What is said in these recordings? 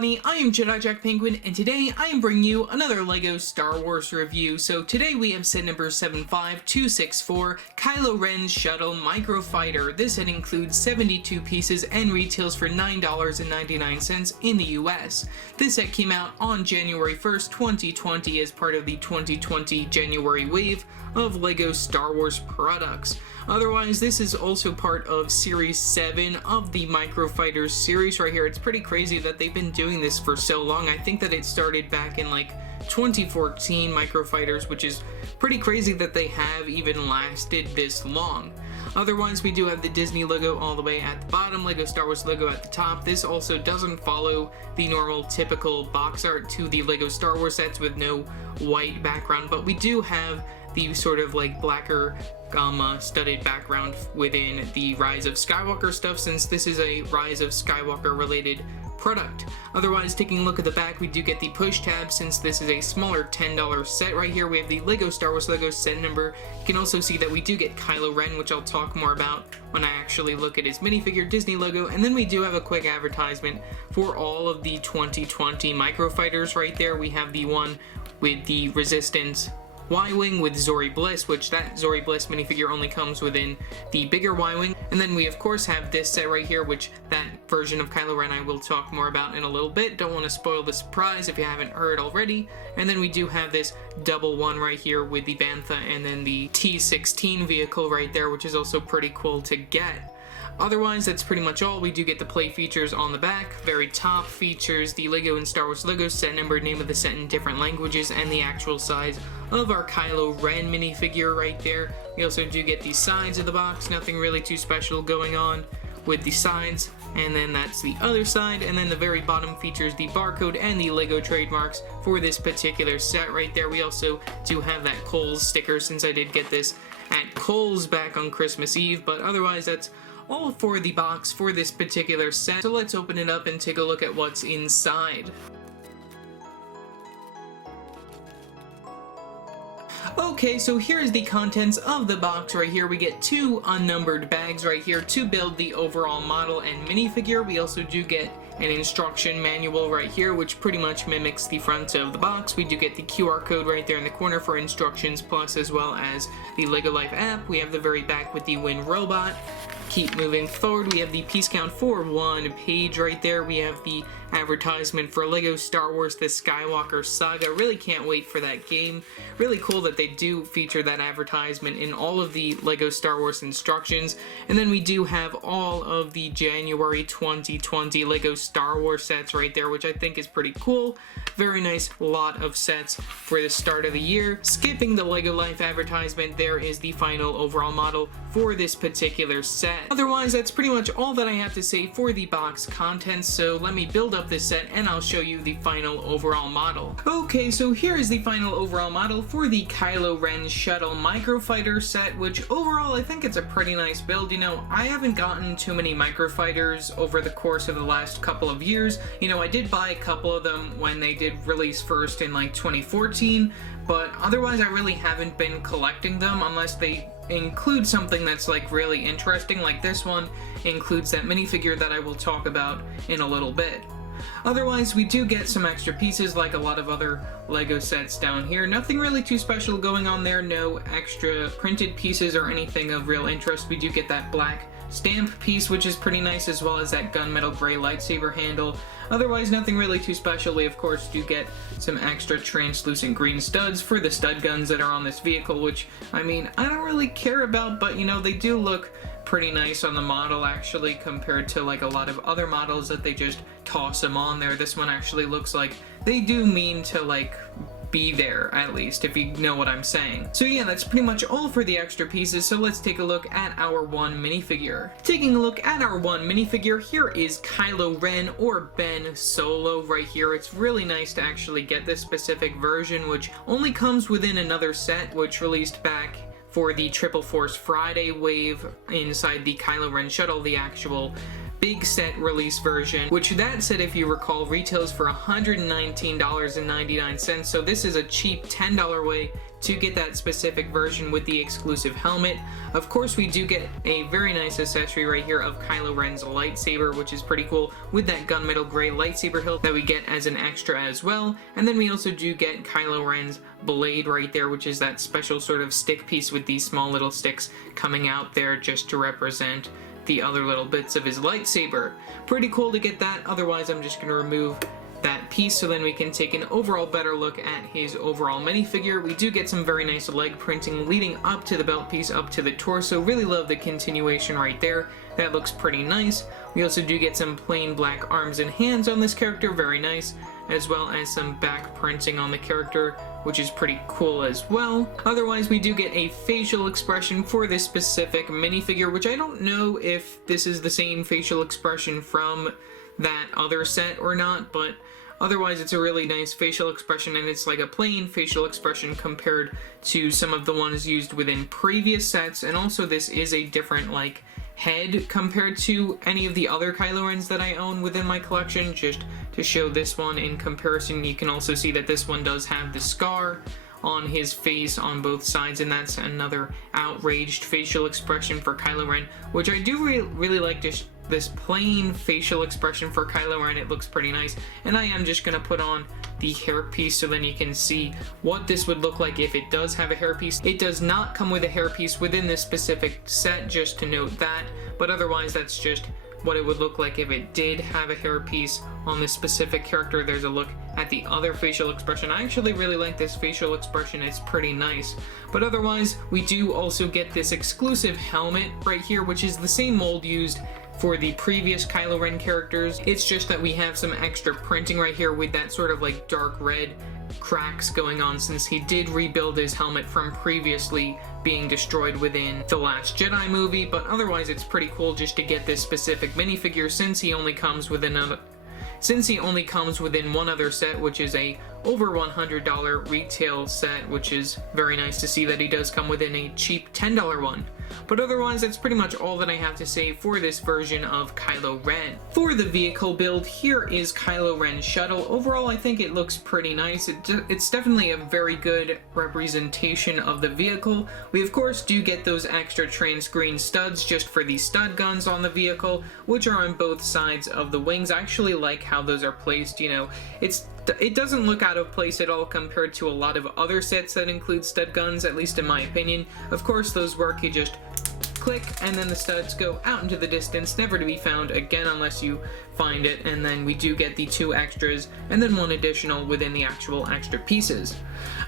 everybody, I am Jedi Jack Penguin, and today I am bringing you another LEGO Star Wars review. So today we have set number 75264, Kylo Ren's Shuttle MicroFighter. This set includes 72 pieces and retails for $9.99 in the US. This set came out on January 1st, 2020 as part of the 2020 January wave of LEGO Star Wars products. Otherwise, this is also part of Series 7 of the MicroFighters series right here. It's pretty crazy that they've been doing this for so long. I think that it started back in like 2014 MicroFighters, which is pretty crazy that they have even lasted this long. Otherwise, we do have the Disney logo all the way at the bottom, LEGO Star Wars logo at the top. This also doesn't follow the normal typical box art to the LEGO Star Wars sets with no white background, but we do have the sort of like blacker studded background within the Rise of Skywalker stuff, since this is a Rise of Skywalker related product. Otherwise, taking a look at the back, we do get the push tab, since this is a smaller $10 set right here. We have the LEGO Star Wars logo set number. You can also see that we do get Kylo Ren, which I'll talk more about when I actually look at his minifigure Disney logo, and then we do have a quick advertisement for all of the 2020 MicroFighters right there. We have the one with the Resistance Y-Wing with Zori Bliss, which that Zori Bliss minifigure only comes within the bigger Y-Wing. And then we of course have this set right here, which that version of Kylo Ren I will talk more about in a little bit. Don't want to spoil the surprise if you haven't heard already. And then we do have this double one right here with the Bantha and then the T-16 vehicle right there, which is also pretty cool to get. Otherwise, that's pretty much all. We do get the play features on the back. Very top features the LEGO and Star Wars logo, set number, name of the set in different languages, and the actual size of our Kylo Ren minifigure right there. We also do get the sides of the box. Nothing really too special going on with the sides. And then that's the other side, and then the very bottom features the barcode and the LEGO trademarks for this particular set right there. We also do have that Kohl's sticker, since I did get this at Kohl's back on Christmas Eve, but otherwise that's all for the box for this particular set. So let's open it up and take a look at what's inside. Okay, so here's the contents of the box right here. We get two unnumbered bags right here to build the overall model and minifigure. We also do get an instruction manual right here, which pretty much mimics the front of the box. We do get the QR code right there in the corner for instructions, plus as well as the LEGO Life app. We have the very back with the Win robot. Keep moving forward, we have the piece count for one page right there. We have the advertisement for LEGO Star Wars The Skywalker Saga. Really can't wait for that game. Really cool that they do feature that advertisement in all of the LEGO Star Wars instructions. And then we do have all of the January 2020 LEGO Star Wars sets right there, which I think is pretty cool. Very nice lot of sets for the start of the year. Skipping the LEGO Life advertisement, there is the final overall model for this particular set. Otherwise, that's pretty much all that I have to say for the box contents, so let me build up this set and I'll show you the final overall model. Okay, so here is the final overall model for the Kylo Ren Shuttle MicroFighter set, which overall I think it's a pretty nice build. You know, I haven't gotten too many MicroFighters over the course of the last couple of years. You know, I did buy a couple of them when they did release first in like 2014, but otherwise I really haven't been collecting them unless they include something that's like really interesting. Like this one includes that minifigure that I will talk about in a little bit. Otherwise, we do get some extra pieces like a lot of other LEGO sets down here. Nothing really too special going on there, no extra printed pieces or anything of real interest. We do get that black stamp piece, which is pretty nice, as well as that gunmetal gray lightsaber handle. Otherwise, nothing really too special. We of course do get some extra translucent green studs for the stud guns that are on this vehicle, which, I mean, I don't really care about, but you know, they do look pretty nice on the model actually, compared to like a lot of other models that they just toss them on there. This one actually looks like they do mean to like be there, at least, if you know what I'm saying. So yeah, that's pretty much all for the extra pieces, so let's take a look at our one minifigure. Taking a look at our one minifigure, here is Kylo Ren, or Ben Solo right here. It's really nice to actually get this specific version, which only comes within another set, which released back for the Triple Force Friday wave inside the Kylo Ren shuttle, the actual big set release version, which that set, if you recall, retails for $119.99, so this is a cheap $10 way to get that specific version with the exclusive helmet. Of course, we do get a very nice accessory right here of Kylo Ren's lightsaber, which is pretty cool, with that gunmetal gray lightsaber hilt that we get as an extra as well. And then we also do get Kylo Ren's blade right there, which is that special sort of stick piece with these small little sticks coming out there just to represent the other little bits of his lightsaber. Pretty cool to get that. Otherwise, I'm just going to remove that piece so then we can take an overall better look at his overall minifigure. We do get some very nice leg printing leading up to the belt piece, up to the torso. Really love the continuation right there. That looks pretty nice. We also do get some plain black arms and hands on this character, very nice, as well as some back printing on the character, which is pretty cool as well. Otherwise, we do get a facial expression for this specific minifigure, which I don't know if this is the same facial expression from that other set or not, but otherwise it's a really nice facial expression, and it's like a plain facial expression compared to some of the ones used within previous sets. And also this is a different like head compared to any of the other Kylo Rens that I own within my collection. Just to show this one in comparison, you can also see that this one does have the scar on his face on both sides, and that's another outraged facial expression for Kylo Ren, which I do really like this plain facial expression for Kylo Ren. It looks pretty nice, and I am just gonna put on the hairpiece so then you can see what this would look like if it does have a hairpiece. It does not come with a hairpiece within this specific set, just to note that, but otherwise that's just what it would look like if it did have a hairpiece on this specific character. There's a look at the other facial expression. I actually really like this facial expression, it's pretty nice. But otherwise, we do also get this exclusive helmet right here, which is the same mold used for the previous Kylo Ren characters. It's just that we have some extra printing right here with that sort of like dark red cracks going on, since he did rebuild his helmet from previously being destroyed within The Last Jedi movie. But otherwise it's pretty cool just to get this specific minifigure, since he only comes within one other set, which is a over $100 retail set, which is very nice to see that he does come within a cheap $10 one. But otherwise, that's pretty much all that I have to say for this version of Kylo Ren. For the vehicle build, here is Kylo Ren's shuttle. Overall, I think it looks pretty nice. It's definitely a very good representation of the vehicle. We, of course, do get those extra trans-green studs just for the stud guns on the vehicle, which are on both sides of the wings. I actually like how those are placed, you know. It doesn't look out of place at all compared to a lot of other sets that include stud guns, at least in my opinion. Of course, those work. You just click and then the studs go out into the distance, never to be found again unless you find it. And then we do get the 2 extras and then 1 additional within the actual extra pieces.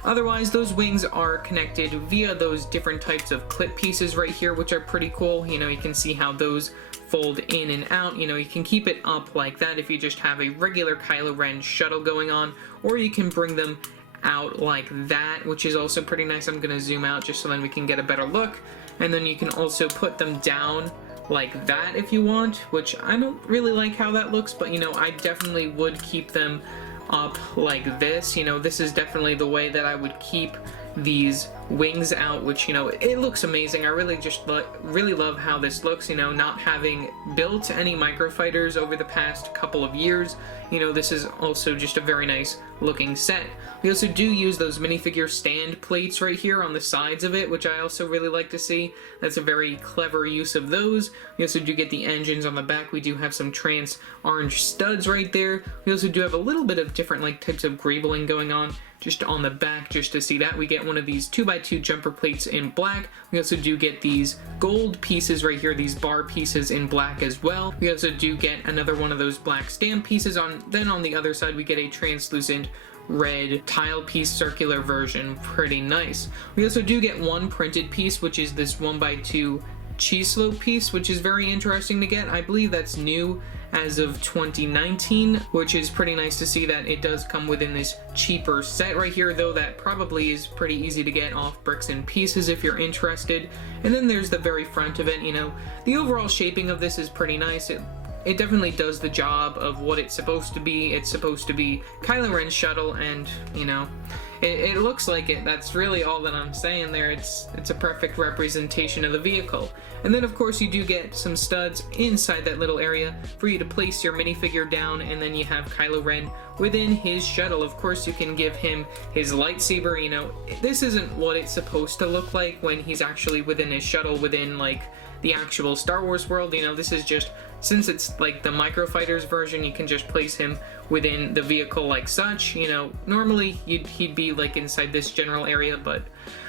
Otherwise, those wings are connected via those different types of clip pieces right here, which are pretty cool. You know, you can see how those fold in and out. You know, you can keep it up like that if you just have a regular Kylo Ren shuttle going on, or you can bring them out like that, which is also pretty nice. I'm gonna zoom out just so then we can get a better look. And then you can also put them down like that if you want, which I don't really like how that looks, but you know, I definitely would keep them up like this. You know, this is definitely the way that I would keep these wings out, which, you know, it looks amazing. I really just really love how this looks. You know, not having built any microfighters over the past couple of years, you know, this is also just a very nice looking set. We also do use those minifigure stand plates right here on the sides of it, which I also really like to see. That's a very clever use of those. We also do get the engines on the back. We do have some trans orange studs right there. We also do have a little bit of different like types of greebling going on just on the back, just to see that. We get one of these 2x2 jumper plates in black. We also do get these gold pieces right here, these bar pieces in black as well. We also do get another one of those black stamp pieces on. Then on the other side we get a translucent red tile piece circular version. Pretty nice. We also do get one printed piece, which is this 1x2 cheese slope piece, which is very interesting to get. I believe that's new as of 2019, which is pretty nice to see that it does come within this cheaper set right here, though that probably is pretty easy to get off Bricks and Pieces if you're interested. And then there's the very front of it. You know, the overall shaping of this is pretty nice. It definitely does the job of what it's supposed to be. It's supposed to be Kylo Ren's shuttle, and, you know, it looks like it. That's really all that I'm saying there. It's a perfect representation of the vehicle. And then of course you do get some studs inside that little area for you to place your minifigure down, and then you have Kylo Ren within his shuttle. Of course you can give him his lightsaber. You know, this isn't what it's supposed to look like when he's actually within his shuttle, within like the actual Star Wars world. You know, this is just, since it's like the MicroFighters version, you can just place him within the vehicle like such. You know, normally he'd be like inside this general area, but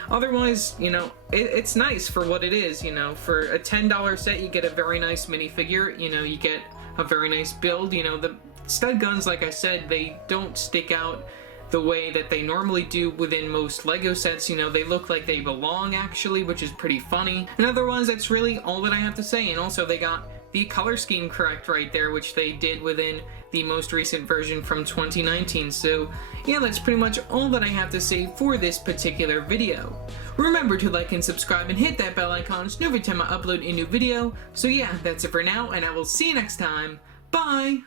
otherwise, you know, it's nice for what it is. You know, for a $10 set, you get a very nice minifigure. You know, you get a very nice build. You know, the stud guns, like I said, they don't stick out the way that they normally do within most Lego sets. You know, they look like they belong actually, which is pretty funny. And otherwise, that's really all that I have to say. And also, they got the color scheme correct right there, which they did within the most recent version from 2019. So yeah, that's pretty much all that I have to say for this particular video. Remember to like and subscribe and hit that bell icon so every time I upload a new video. So yeah, that's it for now, and I will see you next time. Bye!